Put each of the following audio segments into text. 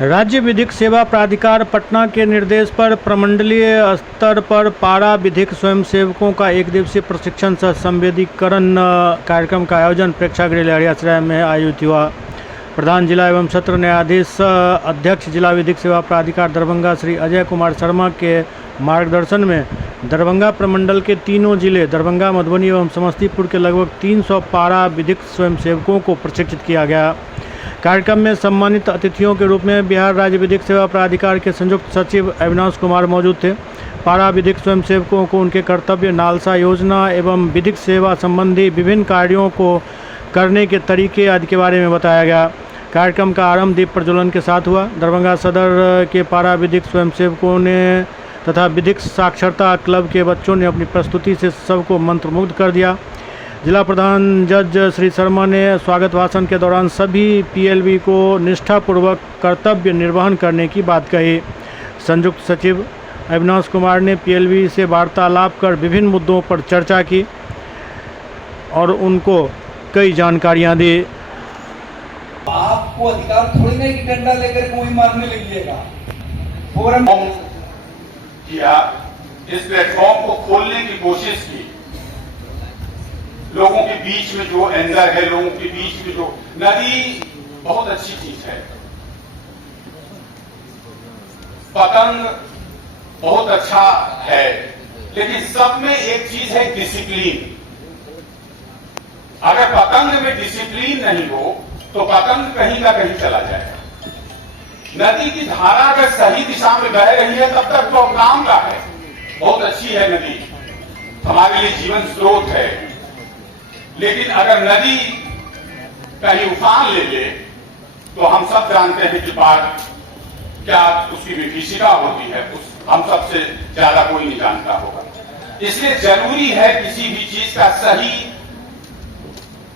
राज्य विधिक सेवा प्राधिकार पटना के निर्देश पर प्रमंडलीय स्तर पर पारा विधिक स्वयंसेवकों का एक दिवसीय प्रशिक्षण सह संवेदीकरण कार्यक्रम का आयोजन प्रेक्षागृह लहरियासराय में आयोजित हुआ। प्रधान जिला एवं सत्र न्यायाधीश अध्यक्ष जिला विधिक सेवा प्राधिकार दरभंगा श्री अजय कुमार शर्मा के मार्गदर्शन में दरभंगा प्रमंडल के तीनों जिले दरभंगा, मधुबनी एवं समस्तीपुर के लगभग 300 पारा विधिक स्वयंसेवकों को प्रशिक्षित किया गया। कार्यक्रम में सम्मानित अतिथियों के रूप में बिहार राज्य विधिक सेवा प्राधिकार के संयुक्त सचिव अविनाश कुमार मौजूद थे। पारा विधिक स्वयंसेवकों को उनके कर्तव्य, नालसा योजना एवं विधिक सेवा संबंधी विभिन्न कार्यों को करने के तरीके आदि के बारे में बताया गया। कार्यक्रम का आरंभ दीप प्रज्वलन के साथ हुआ। दरभंगा सदर के पारा विधिक स्वयंसेवकों ने तथा विधिक साक्षरता क्लब के बच्चों ने अपनी प्रस्तुति से सबको मंत्रमुग्ध कर दिया। जिला प्रधान जज श्री शर्मा ने स्वागत भाषण के दौरान सभी पीएलबी को निष्ठापूर्वक कर्तव्य निर्वहन करने की बात कही। संयुक्त सचिव अविनाश कुमार ने पीएलबी से वार्तालाप कर विभिन्न मुद्दों पर चर्चा की और उनको कई जानकारियां दी। आपको अधिकार थोड़ी नहीं कि डंडा लेकर कोई मारने लगिएगा। फोरम किया, इस प्लेटफॉर्म को खोलने की कोशिश की। लोगों के बीच में जो एंगर है, लोगों के बीच में जो नदी बहुत अच्छी चीज है, पतंग बहुत अच्छा है, लेकिन सब में एक चीज है डिसिप्लिन। अगर पतंग में डिसिप्लिन नहीं हो तो पतंग कहीं ना कहीं चला जाएगा। नदी की धारा अगर सही दिशा में बह रही है तब तक तो काम का है, बहुत अच्छी है नदी, हमारे लिए जीवन स्रोत है। लेकिन अगर नदी कहीं उफान ले ले तो हम सब जानते हैं कि बाढ़ क्या उसकी विभीषिका होती है, हम सबसे ज्यादा कोई नहीं जानता होगा। इसलिए जरूरी है किसी भी चीज का सही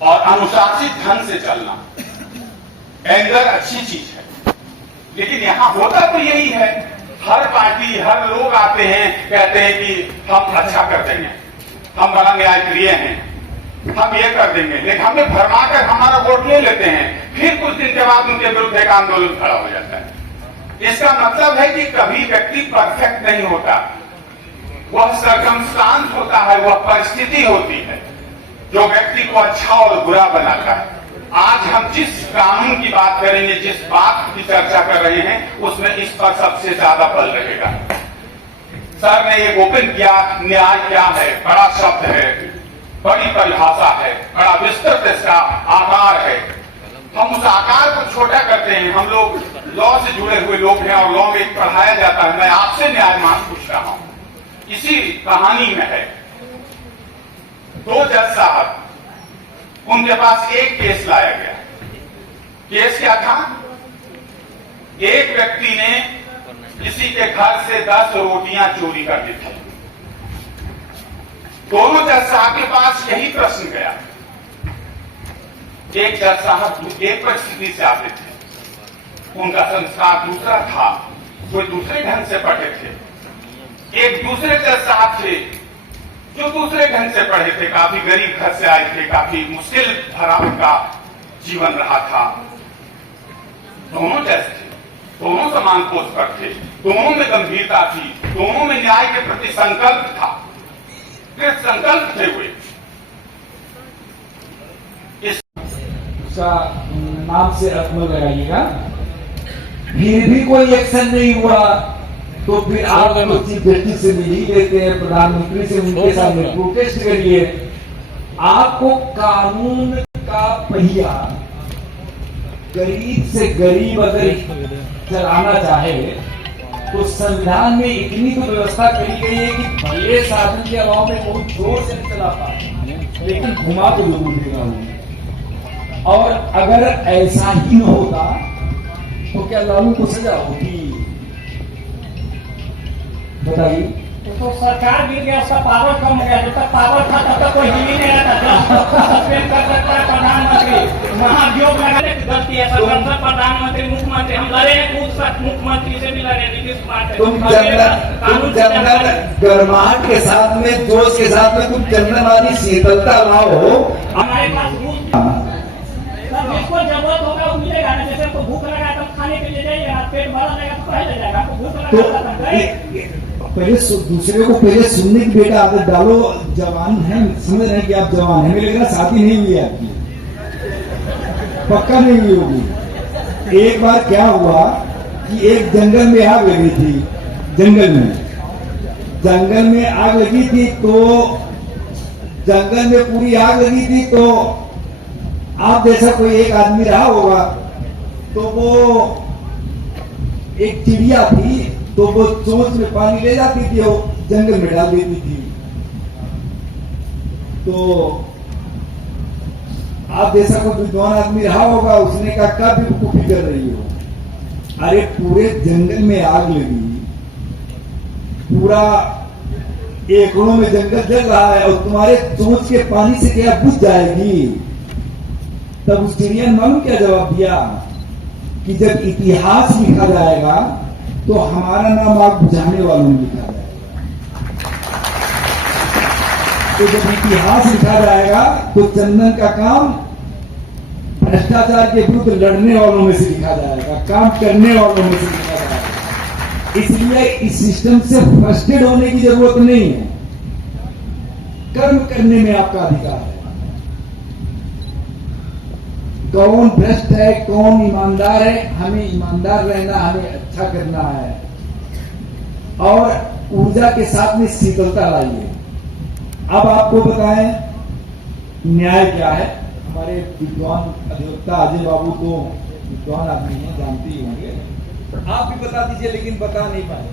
और अनुशासित ढंग से चलना। एंगर अच्छी चीज है, लेकिन यहां होता तो यही है, हर पार्टी, हर लोग आते हैं, कहते हैं कि हम अच्छा कर देंगे, हम बड़ा न्यायप्रिय हैं, हम ये कर देंगे, लेकिन हमें भरमा कर हमारा वोट ले लेते हैं, फिर कुछ दिन के बाद उनके विरुद्ध एक आंदोलन खड़ा हो जाता है। इसका मतलब है कि कभी व्यक्ति परफेक्ट नहीं होता, वह सर्कमस्टांस होता है, वह परिस्थिति होती है जो व्यक्ति को अच्छा और बुरा बनाता है। आज हम जिस कानून की बात करेंगे, जिस बात की चर्चा कर रहे हैं, उसमें इस पर सबसे ज्यादा बल रहेगा। सर ने ये ओपन किया, न्याय क्या है, बड़ा शब्द है, बड़ी परिभाषा है, बड़ा विस्तृत इसका आकार है। हम उस आकार को छोटा करते हैं। हम लोग लॉ से जुड़े हुए लोग हैं और लॉ में पढ़ाया जाता है। मैं आपसे न्यायमान पूछ रहा हूं, इसी कहानी में है। दो जज साहब, उनके पास एक केस लाया गया। केस क्या था? एक व्यक्ति ने किसी के घर से 10 रोटियां चोरी कर दी थी। दोनों जज साहब के पास यही प्रश्न गया। एक जज साहब एक परिस्थिति से आते थे, उनका संस्कार दूसरा था, वो दूसरे ढंग से पढ़े थे। एक दूसरे जज साहब थे जो दूसरे ढंग से पढ़े थे, काफी गरीब घर से आए थे, काफी मुश्किल भरा उनका जीवन रहा था। दोनों जज थे, दोनों समान पोस्ट पर थे, दोनों में गंभीरता थी, दोनों में न्याय के प्रति संकल्प था, संकल्प थे हुए। उसका नाम से अकमल लगाइएगा। फिर भी कोई एक्शन नहीं हुआ तो फिर आप चीफ जस्टिस से मिल ही लेते हैं, प्रधानमंत्री से उनके सामने प्रोटेस्ट करिए। आपको कानून का पहिया गरीब से गरीब अगर चलाना चाहे तो संविधान में इतनी तो व्यवस्था करी गई है कि भले साधन के अभाव में बहुत जोर से नहीं चला पाए, लेकिन घुमा तो जरूर देगा वो। और अगर ऐसा ही न होता तो क्या लालू को सजा होगी? बताइए। तो सरकार गिर गया, उसका पावर कम हो गया। जब तक पावर था तब तक कोई हिल ही नहीं रहा था। सस्पेंड कर सकता है प्रधानमंत्री, महाभियोग लगाने की गलती है संसद, प्रधानमंत्री, मुख्यमंत्री। हम लड़े हैं, खुद मुख्यमंत्री से भी लड़े, नीतीश कुमार से। तुम जनरल गर्माहट के साथ में, जोश के साथ में तुम जनरल वाली शीतलता लाओ। हमारे पास रूल, जिसको जरूरत होगा वो मिलेगा ना। जैसे हमको भूख लगा तो खाने के लिए जाइएगा, पेट भरा रहेगा तो पहले जाएगा, आपको भूख तो लगा था पहले दूसरे को पहले सुनने की बेटा आदत डालो। जवान है, समझ रहे हैं कि आप जवान हैं, मेरे लगता शादी नहीं हुई आपकी, पक्का नहीं हुई होगी। एक बार क्या हुआ कि एक जंगल में आग लगी थी, जंगल में आग लगी थी, तो जंगल में पूरी आग लगी थी, तो आप जैसा कोई एक आदमी रहा होगा, तो वो एक चिड़िया थी, तो वो चोंच में पानी ले जाती थी और जंगल में डाल देती थी। तो आप जैसा कोई विद्वान आदमी रहा होगा, उसने कहा क्या बेवकूफी कर रही हो, अरे पूरे जंगल में आग लगी, पूरा एकड़ों में जंगल जल रहा है और तुम्हारे चोंच के पानी से क्या बुझ जाएगी। तब उस चिड़िया ने मालूम क्या जवाब दिया कि जब इतिहास लिखा जाएगा तो हमारा नाम आग बुझाने वालों में लिखा जाएगा। तो जब इतिहास लिखा जाएगा तो चंदन का काम भ्रष्टाचार के विरुद्ध लड़ने वालों में से लिखा जाएगा, काम करने वालों में से लिखा जाएगा। इसलिए इस सिस्टम से फ्रस्ट्रेट होने की जरूरत नहीं है, कर्म करने में आपका अधिकार है। कौन भ्रष्ट है, कौन ईमानदार है, हमें ईमानदार रहना, हमें अच्छा करना है और ऊर्जा के साथ में शीतलता लाइए। अब आपको बताएं न्याय क्या है। हमारे विद्वान अधिवक्ता अजय बाबू तो विद्वान आदमी हैं, जानते ही होंगे, आप भी बता दीजिए, लेकिन बता नहीं पाए।